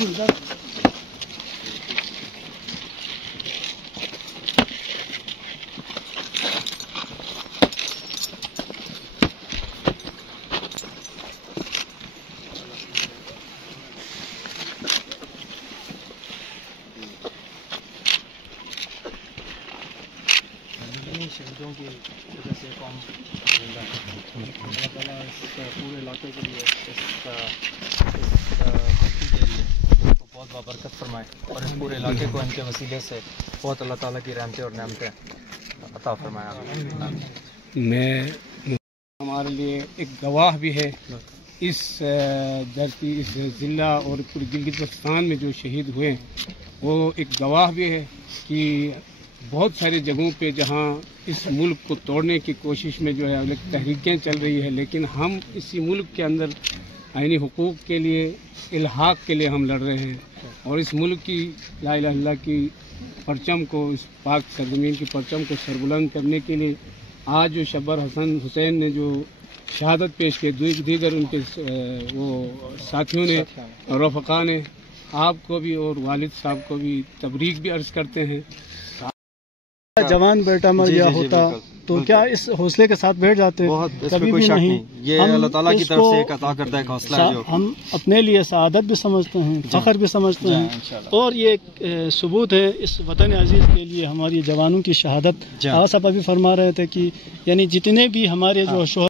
شہیدوں کی وجہ سے قوم زندہ ہے۔ اللہ تعالیٰ اس پورے علاقے کے لیے اس دھرتی کے لیے کو بہت بابرکت فرمائے اور اس پورے علاقے کو ان کے وسیلے سے بہت اللہ تعالیٰ کی رحمتیں اور نعمتیں عطا فرمائے۔ میں ہمارے لیے ایک گواہ بھی ہے اس دھرتی، اس ضلع اور پورے گلگت بلتستان میں جو شہید ہوئے وہ ایک گواہ بھی ہے کہ بہت ساری جگہوں پہ جہاں اس ملک کو توڑنے کی کوشش میں جو ہے تحریکیں چل رہی ہے، لیکن ہم اسی ملک کے اندر آئینی حقوق کے لیے، الحاق کے لیے ہم لڑ رہے ہیں، اور اس ملک کی لا الہ الا اللہ کی پرچم کو، اس پاک سرزمین کی پرچم کو سربلند کرنے کے لیے آج جو شبیر حسین نے جو شہادت پیش کی، دیگر ان کے وہ ساتھیوں نے اور رفقا نے، آپ کو بھی اور والد صاحب کو بھی تبریک بھی عرض کرتے ہیں۔ جوان بیٹا مر گیا ہوتا تو کیا اس حوصلے کے ساتھ بیٹھ جاتے؟ کبھی بھی نہیں۔ یہ اللہ تعالیٰ کی طرف سے ایک عطا کردہ ایک حوصلہ ہے جو ہم اپنے لیے سعادت بھی سمجھتے ہیں، فخر بھی سمجھتے ہیں، اور یہ ایک ثبوت ہے اس وطن عزیز کے لیے ہماری جوانوں کی شہادت۔ آغا صاحب ابھی فرما رہے تھے کہ یعنی جتنے بھی ہمارے جو